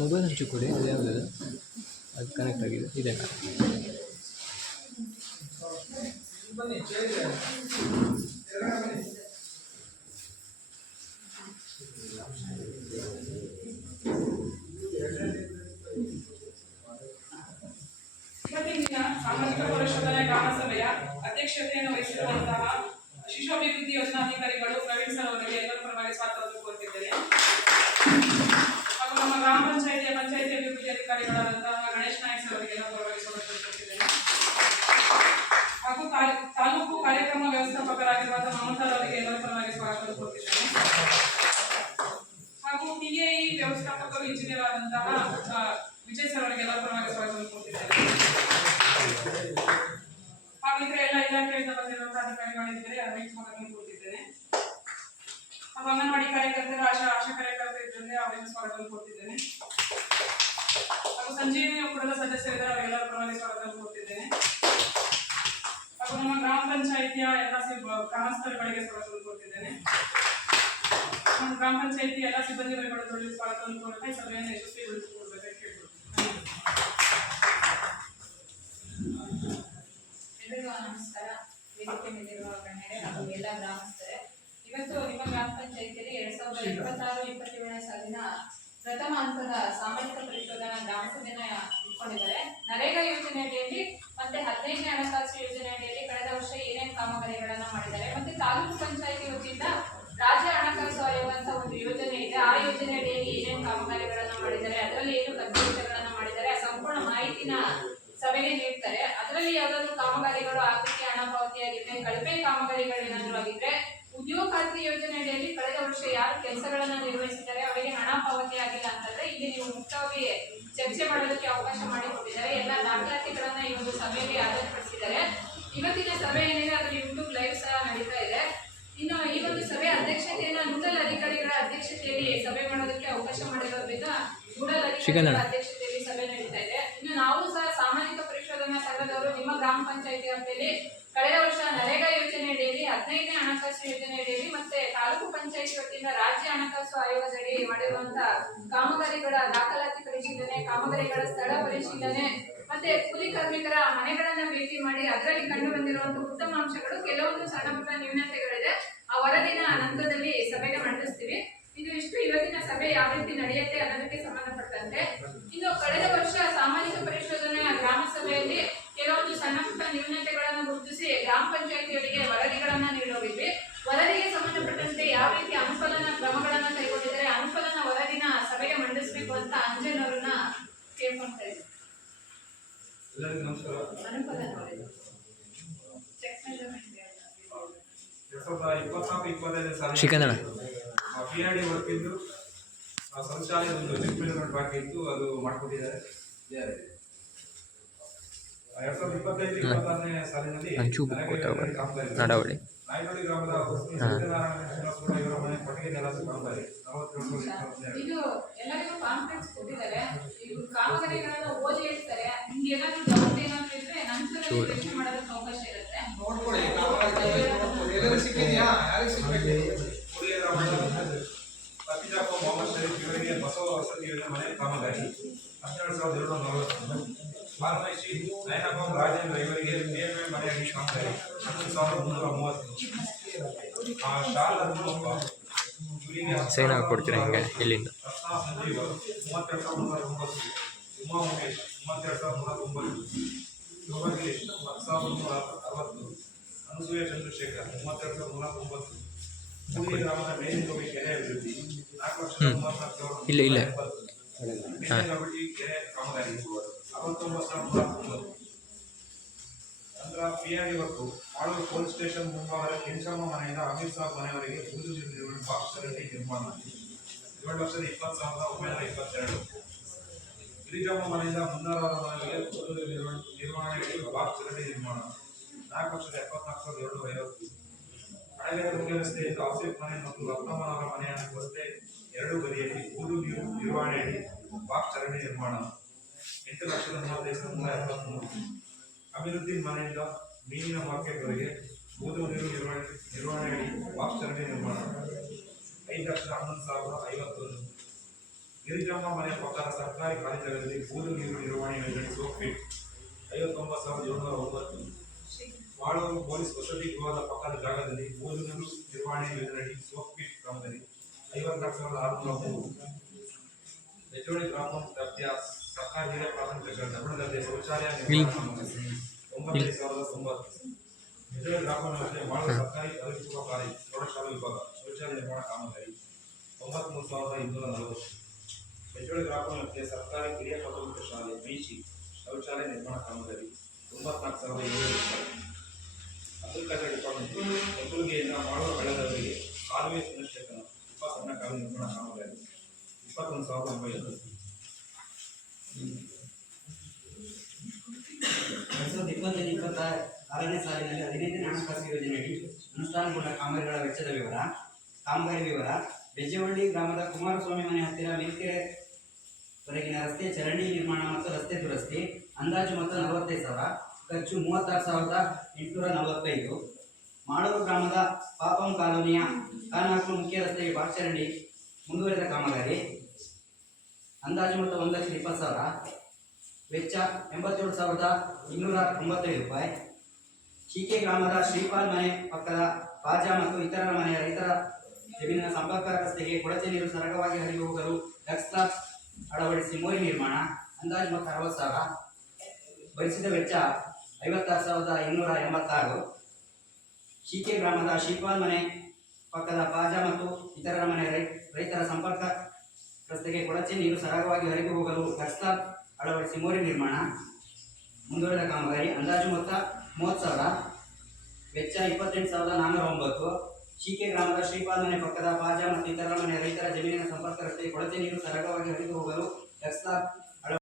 Mobile ಹಂಚಿ ಕೊಡಿ, ಅದು ಯಾವುದು ಅದು ಕನೆಕ್ಟ್ ಆಗಿದೆ ಇದೆ. ಇವತ್ತಿನ ಸಾಮಾಜಿಕ ಪರಿಶೋಧನೆ ಗ್ರಾಮಸಭೆಯ ಅಧ್ಯಕ್ಷತೆಯನ್ನು ವಹಿಸಿರುವಂತಹ ಶಿಶು ಅಭಿವೃದ್ಧಿ ಯೋಜನಾಧಿಕಾರಿಗಳು ಪ್ರವೀಣ್ ಸರ್ ಅವರಿಗೆ ಎಲ್ಲರ ಪರವಾಗಿ ಸ್ವಾಗತವನ್ನು ಕೋರುತ್ತಿದ್ದೇನೆ. ಹಾಗೂ ನಮ್ಮ ಗ್ರಾಮ ಪಂಚಾಯಿತಿ ಅಭಿವೃದ್ಧಿ ಅಧಿಕಾರಿಗಳಾದಂತಹ ಗಣೇಶ್ ನಾಯಕ್ ಸರ್ ಅವರಿಗೆ ಎಲ್ಲರ ಪರವಾಗಿ ಸ್ವಾಗತವನ್ನು ಕೋರುತ್ತಿದ್ದೇನೆ. ಹಾಗೂ ತಾಲೂಕು ಕಾರ್ಯಕ್ರಮ ವ್ಯವಸ್ಥಾಪಕರಾಗಿರುವಂತಹ ಮಮತಾ ಅವರಿಗೆ ಎಲ್ಲರ ಪರವಾಗಿ ಸ್ವಾಗತವನ್ನು ಕೋರುತ್ತಿದ್ದೇನೆ. ಹಾಗೂ ಟಿಎಇ ವ್ಯವಸ್ಥಾಪಕರು ಇಂಜಿನಿಯರ್ ಆದಂತಹ ವಿಜಯ್ ಸರ್ ಅವರಿಗೆ ಎಲ್ಲರ ಪರವಾಗಿ ಸ್ವಾಗತವನ್ನು ಕೋರುತ್ತಿದ್ದೇನೆ. ಹಾಗೂ ಇತರ ಎಲ್ಲ ಇಲಾಖೆಯಿಂದ ಬಂದಿರುವಂತಹ ಅಧಿಕಾರಿಗಳಿದ್ದರೆ ಅವರಿಗೆ ಸ್ವಾಗತವನ್ನು ಕೋರುತ್ತಿದ್ದೇನೆ. ಹಾಗೂ ಅಂಗನವಾಡಿ ಕಾರ್ಯಕರ್ತರು ಆಶಾ ಕಾರ್ಯಕರ್ತರು ಇದ್ದರೆ ಅವರಿಗೆ ಸ್ವಾಗತವನ್ನು ಕೋರುತ್ತಿದ್ದೇನೆ. ಹಾಗೂ ಸಂಜೀವಿನಿ ಒಕ್ಕೂಟದ ಸದಸ್ಯರಿದ್ದರೆ ಅವರಿಗೆಲ್ಲರ ಪರವಾಗಿ ಸ್ವಾಗತವನ್ನು ಕೋರುತ್ತಿದ್ದೇನೆ. ಹಾಗೂ ನಮ್ಮ ಗ್ರಾಮ ಪಂಚಾಯಿತಿಯ ಎಲ್ಲ ಗ್ರಾಮಸ್ಥರುಗಳಿಗೆ ಸ್ವಾಗತವನ್ನು ಕೋರುತ್ತಿದ್ದೇನೆ. ನಮ್ಮ ಗ್ರಾಮ ಪಂಚಾಯಿತಿ ಎಲ್ಲ ಸಿಬ್ಬಂದಿ ವರ್ಗಗಳಿಗೆ ಸ್ವಾಗತವನ್ನು ಕೋರುತ್ತಾ ಸಭೆಯನ್ನು ಯಶಸ್ವಿಗೊಳಿಸಿಕೊಡಬೇಕಾಗಿ ಕೇಳಿಕೊಳ್ಳುತ್ತೇನೆ. ಎಲ್ರಿಗೂ ನಮಸ್ಕಾರ. ವೇದಿಕೆ ಮೇಲಿರುವ ಗಣ್ಯರೇ ಹಾಗೂ ಎಲ್ಲ ಗ್ರಾಮಸ್ಥರೇ, ಇವತ್ತು ನಿಮ್ಮ ಗ್ರಾಮ ಪಂಚಾಯಿತಿಯಲ್ಲಿ 2026-27ನೇ ಸಾಲಿನ ಪ್ರಥಮ ಹಂತದ ಸಾಮಾಜಿಕ ಪರಿಶೋಧನಾ ಗ್ರಾಮಸಭೆಯನ್ನು ಇಟ್ಕೊಂಡಿದ್ದಾರೆ. ನರೇಗಾ ಯೋಜನೆಯಡಿಯಲ್ಲಿ ಮತ್ತೆ 15ನೇ ಹಣಕಾಸು ಯೋಜನೆಯಡಿಯಲ್ಲಿ ಕಳೆದ ವರ್ಷ ಏನೇನು ಕಾಮಗಾರಿಗಳನ್ನ ಮಾಡಿದ್ದಾರೆ, ಮತ್ತೆ ತಾಲೂಕು ಪಂಚಾಯಿತಿ ವತಿಯಿಂದ ರಾಜ್ಯ ಹಣಕಾಸು ಆಯೋಗ ಅಂತ ಒಂದು ಯೋಜನೆ ಇದೆ, ಆ ಯೋಜನೆ ಅಡಿಯಲ್ಲಿ ಏನೇನು ಕಾಮಗಾರಿಗಳನ್ನ ಮಾಡಿದ್ದಾರೆ, ಅದರಲ್ಲಿ ಏನು ಕದ್ದಗಳನ್ನ ಮಾಡಿದ್ದಾರೆ, ಆ ಸಂಪೂರ್ಣ ಮಾಹಿತಿನ ಸಭೆಗೆ ನೀಡ್ತಾರೆ. ಅದರಲ್ಲಿ ಯಾವ್ದಾದ್ರು ಕಾಮಗಾರಿಗಳು ಆಗಲಿಕ್ಕೆ ಹಣ ಪಾವತಿಯಾಗಿದ್ರೆ, ಕಳಪೆ ಕಾಮಗಾರಿಗಳು ಏನಾದ್ರು ಆಗಿದ್ರೆ, ಉದ್ಯೋಗ ಖಾತ್ರಿ ಯೋಜನೆ ಅಡಿಯಲ್ಲಿ ಕಳೆದ ವರ್ಷ ಯಾರು ಕೆಲಸಗಳನ್ನ ನಿರ್ವಹಿಸಿದ್ದಾರೆ ಅವರಿಗೆ ಹಣ ಪಾವತಿ ಆಗಿಲ್ಲ ಅಂತಂದ್ರೆ ಇಲ್ಲಿ ನೀವು ಮುಕ್ತವಾಗಿ ಚರ್ಚೆ ಮಾಡೋದಕ್ಕೆ ಅವಕಾಶ ಮಾಡಿಕೊಟ್ಟಿದ್ದಾರೆ. ಎಲ್ಲ ದಾಖಲಾತಿಗಳನ್ನ ಈ ಒಂದು ಸಭೆಗೆ ಹಾಜರುಪಡಿಸಿದ್ದಾರೆ. ಇವತ್ತಿನ ಸಭೆ ಏನಿದೆ ಅದು ಯೂಟ್ಯೂಬ್ ಲೈವ್ ಸಹ ನಡೀತಾ ಇದೆ. ಇನ್ನು ಈ ಒಂದು ಸಭೆ ಅಧ್ಯಕ್ಷತೆಯನ್ನು ನೂಡಲ್ ಅಧಿಕಾರಿಗಳ ಅಧ್ಯಕ್ಷತೆಯಲ್ಲಿ ಸಭೆ ಮಾಡೋದಕ್ಕೆ ಅವಕಾಶ ಮಾಡಿರೋದ್ರಿಂದ ನೂಡಲ್ ಅಧಿಕಾರಿಗಳ ಅಧ್ಯಕ್ಷತೆಯಲ್ಲಿ ಸಭೆ ನಡೀತಾ ಇದೆ. ಇನ್ನು ನಾವು ಸಹ ಸಾಮಾಜಿಕ ಪರಿಶೋಧನಾ ಸಂಘದವರು ನಿಮ್ಮ ಗ್ರಾಮ ಪಂಚಾಯಿತಿ ವ್ಯಾಪ್ತಿಯಲ್ಲಿ ಕಳೆದ ವರ್ಷ ನರೇಗಾ ಯೋಜನೆ ಅಡಿಯಲ್ಲಿ 15ನೇ ಹಣಕಾಸು ಯೋಜನೆ ಅಡಿಯಲ್ಲಿ ಮತ್ತೆ ತಾಲೂಕು ಪಂಚಾಯಿತಿ ವತಿಯಿಂದ ರಾಜ್ಯ ಹಣಕಾಸು ಆಯೋಗದಡಿ ಮಾಡಿರುವಂತಹ ಕಾಮಗಾರಿಗಳ ದಾಖಲಾತಿ ಪರಿಶೀಲನೆ, ಕಾಮಗಾರಿಗಳ ಸ್ಥಳ ಪರಿಶೀಲನೆ ಮತ್ತೆ ಕೂಲಿ ಕಾರ್ಮಿಕರ ಮನೆಗಳನ್ನ ಭೇಟಿ ಮಾಡಿ ಅದರಲ್ಲಿ ಕಂಡು ಬಂದಿರುವಂತಹ ಉತ್ತಮ ಅಂಶಗಳು, ಕೆಲವೊಂದು ಸಣ್ಣ ಪುಟ್ಟ ನ್ಯೂನತೆಗಳಿದೆ. ಆ ವರದಿನ ನಂತರದಲ್ಲಿ ಸಭೆಗೆ ಮಂಡಿಸ್ತೀವಿ. ಇದು ಇಷ್ಟು ಇವತ್ತಿನ ಸಭೆ ಯಾವ ರೀತಿ ನಡೆಯುತ್ತೆ ಅನ್ನೋದಕ್ಕೆ ಸಂಬಂಧಪಟ್ಟಂತೆ. ಇನ್ನು ಕಳೆದ ವರ್ಷ ಸಾಮಾಜಿಕ ಪರಿಶೋಧನೆಯ ಗ್ರಾಮ ಸಭೆಯಲ್ಲಿ ಕೆಲವೊಂದು ಸಣ್ಣ ಪುಟ್ಟ ನ್ಯೂನತೆಗಳನ್ನು ಗುರುತಿಸಿ ಗ್ರಾಮ ಪಂಚಾಯಿತಿಗಳಿಗೆ ವರದಿಗಳನ್ನ ನೀಡೋಗಿದ್ವಿ. ವರದಿಗೆ ಸಂಬಂಧಪಟ್ಟಂತೆ ಯಾವ ರೀತಿ ಅನುಪಾಲನಾ ಕ್ರಮಗಳನ್ನ ಕೈಗೊಂಡಿದ್ದಾರೆ, ಅನುಪಾಲನಾ ವರದಿನ ಸಭೆಗೆ ಮಂಡಿಸಬೇಕು ಅಂತ ಅಂಜನ್ ಅವರನ್ನ ಕೇಳ್ಕೊಂತ ಇದ್ದೀವಿ. ಎಲ್ಲರಿಗೂ ನಮಸ್ಕಾರ. ಅನುಪಾಲನಾ ವರದಿ ಚೆಕ್ ಮೆಜರ್ಮೆಂಟ್ 2024-25 ಸಾಲಿನ ಶಿಕಂದಳ PRD ವರ್ಕ್ ಇದ್ದು ಶೌಚಾಲಯ ಒಂದು ಚೆಕ್ ಮೆಜರ್ಮೆಂಟ್ ಬಾಕಿ ಇತ್ತು, ಅದು ಮಾಡ್ಕೊಟ್ಟಿದ್ದಾರೆ. 2025-26ನೇ ಸಾಲಿನಲ್ಲಿ ನಡವಳಿ ನಾಯನಹಳ್ಳಿ ಗ್ರಾಮದ ಸತ್ಯನಾರಾಯಣ ಇವರ ಮನೆ ಕೊಟ್ಟಿಗೆ ಕೆಲಸ ಕಾಮಗಾರಿ 47 ಇದು ಎಲ್ಲರಿಗೂ ಕಾನ್ಫರೆನ್ಸ್ ಕೊಟ್ಟಿದ್ದಾರೆ. ಇವರು ಕಾಮಗಾರಿಗಳನ್ನ ಓದಿ ಹೇಳ್ತಾರೆ. ನಿಮ್ಗೆ ಏನಾದ್ರು ಡೌಟ್ ಏನಾದ್ರು ಇದ್ರೆ ನಂತರ ಚರ್ಚೆ ಮಾಡೋದಕ್ಕೆ ಅವಕಾಶ ಇರುತ್ತೆ. ನೋಡ್ಕೊಳ್ಳಿ, ಎಲ್ಲರೂ ಸಿಕ್ಕಿದ್ಯಾ? ಯಾರಿಗೆ ಸಿಕ್ಕಿದೆ? ಅತಿಜಾಪ ಮೊಹಮ್ಮದ್ ಶರೀಫ್ ಇವರಿಗೆ ಬಸವ ವಸತಿ ಯೋಜನೆ ಮನೆ ಕಾಮಗಾರಿ 12240. ಮಾರ್ಮೈಶಿ ನಯನಗಾಂವ್ ರಾಜೇಂದ್ರ ಇವರಿಗೆ PMA ಮನೆ ಕಾಮಗಾರಿ 11330. ಶಾಲಾ ಇವರಿಗೆ ಸೈನ್ ಕೊಡ್ತೀರಾ ಹಿಂಗೆ ಇಲ್ಲಿಂದ. ರತ್ನಾ ಸಂಜೀವ 32,309. ಉಮಾ ಉಮೇಶ್ 32,309. ಯೋಗೇಶ್ 10,160. ಅನುಸೂಯ ಚಂದ್ರಶೇಖರ್ 32,109. ಕೂಲಿ ಗ್ರಾಮದ ಮೇಲಿಂದೋಗಿ ಕೆರೆ ಅಭಿವೃದ್ಧಿ 4,94,000. ಇಲ್ಲ ಮೇಲಿನಬಡಿ ಕೆರೆ ಕಾಮಗಾರಿ 69,109. ನಂತರ PRD work Aluru police station ಮುಂಭಾಗದ ಕೆಂಚಮ್ಮ ಮನೆಯಿಂದ ಅಮೀರ್ ಸಾಬ್ ಮನೆಯವರೆಗೆ ಬೂದು ನಿರ್ವಹಣೆ ಬಾಕ್ಸ್ ಚರಂಡಿ ನಿರ್ಮಾಣ 7,20,922. ಗಿರಿಜಮ್ಮ ಮನೆಯಿಂದ ಮುನ್ನಾರವರ ಮನೆಯವರೆಗೆ ಬೂದು ನಿರ್ವಹಣೆಗೆ ಬಾಕ್ಸ್ ಚರಂಡಿ ನಿರ್ಮಾಣ 4,74,250. ಹಳೆಯ ಮುಖ್ಯ ರಸ್ತೆಯಿಂದ ಆಸಿಫ್ ಮನೆ ಮತ್ತು ರತ್ನಮ್ಮನವರ ಮನೆಯ ರಸ್ತೆ ಎರಡೂ ಬದಿಯಲ್ಲಿ ಬೂದು ನಿರ್ವಹಣೆಯಲ್ಲಿ ಬಾಕ್ಸ್ ಚರಂಡಿ ನಿರ್ಮಾಣ 8,35,373. ಅಮೀರುದ್ದೀನ್ ಮನೆಯಿಂದ ಮೀನಿನ ಮಾರ್ಕೆಟ್ವರೆಗೆ ಬೂದು ನೀರು ನಿರ್ವಹಣೆಯಲ್ಲಿ ಬಾಕ್ಸ್ ಚರಂಡಿ ನಿರ್ಮಾಣ 5,11,051. ಗಿರಿಜಮ್ಮ ಮನೆಯ ಪಕ್ಕದ ಸರ್ಕಾರಿ ಖಾಲಿ ಜಾಗದಲ್ಲಿ ಬೂದು ನೀರು ನಿರ್ವಹಣೆ ಯೋಜನೆ ಸೋಕ್ಪಿಟ್ 59,709. ಮಾಳೂರು ಪೊಲೀಸ್ ವಸತಿ ಗೃಹದ ಪಕ್ಕದ ಜಾಗದಲ್ಲಿ ಬೂದು ನೀರು ನಿರ್ವಹಣೆ ಯೋಜನೆಯಡಿ ಸೋಕ್ಪಿಟ್ ಕಾಮಗಾರಿ 54,603. ಹೆಚ್ಚುವಳಿ ಗ್ರಾಮ ವ್ಯಾಪ್ತಿಯ ಸರ್ಕಾರಿ ಹಿರಿಯ ಪ್ರಾಥಮಿಕ ಶಾಲೆ ಡಬಲ್ ದರ್ಜೆ ಶೌಚಾಲಯ ನಿರ್ಮಾಣ ಕಾಮಗಾರಿ 95,090. ಹೆಚ್ಚುವಳಿ ಗ್ರಾಮ ವ್ಯಾಪ್ತಿಯ ಮಾಳೂರು ಸರ್ಕಾರಿ ಪದವಿ ಪೂರ್ವ ಕಾಲೇಜು ಪ್ರೌಢಶಾಲಾ ವಿಭಾಗ ಶೌಚಾಲಯ ನಿರ್ಮಾಣ ಕಾಮಗಾರಿ 93,240. ಹೆಚ್ಚುವಳಿ ಗ್ರಾಮ ವ್ಯಾಪ್ತಿಯ ಸರ್ಕಾರಿ ಹಿರಿಯ ಪ್ರಾಥಮಿಕ ಶಾಲೆ ಮೈಶಿ ಶೌಚಾಲಯ ನಿರ್ಮಾಣ ಕಾಮಗಾರಿ 94,700. ಅಗ್ರಿಕಲ್ಚರ್ ಡಿಪಾರ್ಟ್ಮೆಂಟ್ ಹೆಬ್ಬುಲ್ಗೆಯಿಂದ ಮಾಳೂರು ಹಳ್ಳದವರೆಗೆ ಕಾಲುವೆ ಪುನಶ್ಚೇತನ ಸಣ್ಣ ಕಾಲುವೆ ನಿರ್ಮಾಣ ಕಾಮಗಾರಿ 21,900. 2025-26ನೇ ಸಾಲಿನಲ್ಲಿ 15ನೇ ಹಣಕಾಸು ಯೋಜನೆಯಡಿ ಅನುಷ್ಠಾನಗೊಂಡ ಕಾಮಗಾರಿಗಳ ವೆಚ್ಚದ ವಿವರ. ಕಾಮಗಾರಿ ವಿವರ: ಬೆಜ್ಜವಳ್ಳಿ ಗ್ರಾಮದ ಕುಮಾರಸ್ವಾಮಿ ಮನೆ ಹತ್ತಿರ ಮೇಲ್ಕೆರೆವರೆಗಿನ ರಸ್ತೆ ಚರಂಡಿ ನಿರ್ಮಾಣ ಮತ್ತು ರಸ್ತೆ ದುರಸ್ತಿ. ಅಂದಾಜು ಮೊತ್ತ 45,000, ಖರ್ಚು 36,845. ಮಾಳೂರು ಗ್ರಾಮದ ಪಾಪಂ ಕಾಲೋನಿಯ ಕಾನಾಕ್ಲು ಮುಖ್ಯ ರಸ್ತೆಗೆ ಬಾಕ್ಸ್ ಚರಂಡಿ ಮುಂದುವರೆದ ಕಾಮಗಾರಿ. ಅಂದಾಜು ಮೊತ್ತ 1,20,000, ವೆಚ್ಚ 87,295 ರೂಪಾಯಿ. ಚೀಕೆ ಗ್ರಾಮದ ಶ್ರೀಪಾಲ್ ಮನೆ ಪಕ್ಕದ ಪಾಜಾ ಮತ್ತು ಇತರರ ಮನೆಯ ರೈತರ ಜಮೀನಿನ ಸಂಪರ್ಕ ರಸ್ತೆಗೆ ಕೊಳಚೆ ನೀರು ಸರಾಗವಾಗಿ ಹರಿದು ಹೋಗಲು ಡಕ್ಸ್ಲಾಬ್ ಅಳವಡಿಸಿ ಮೋರಿ ನಿರ್ಮಾಣ. ಅಂದಾಜು ಮೊತ್ತ 60,000, ಭರಿಸಿದ ವೆಚ್ಚ 56,286. ಚೀಕೆ ಗ್ರಾಮದ ಶ್ರೀಪಾಲ್ ಮನೆ ಪಕ್ಕದ ಪಾಜಾ ಮತ್ತು ಇತರರ ಮನೆ ರೈತರ ಸಂಪರ್ಕ ರಸ್ತೆಗೆ ಕೊಳಚೆ ನೀರು ಸರಾಗವಾಗಿ ಹರಿದು ಹೋಗಲು ಡಕ್ಸ್ಲಾಬ್ ಅಳವಡಿಸಿ ಮೋರಿ ನಿರ್ಮಾಣ ಮುಂದುವರೆದ ಕಾಮಗಾರಿ. ಅಂದಾಜು ಮೊತ್ತ 30,000, ವೆಚ್ಚ 28,409. ಚೀಕೆ ಗ್ರಾಮದ ಶ್ರೀಪಾಲ್ ಮನೆ ಪಕ್ಕದ ಪಾಜಾ ಮತ್ತು ಇತರರ ಮನೆ ರೈತರ ಜಮೀನಿನ ಸಂಪರ್ಕ ರಸ್ತೆಗೆ ಕೊಳಚೆ ನೀರು ಸರಾಗವಾಗಿ ಹರಿದು ಹೋಗಲು ಡಕ್ಸ್ಲಾಬ್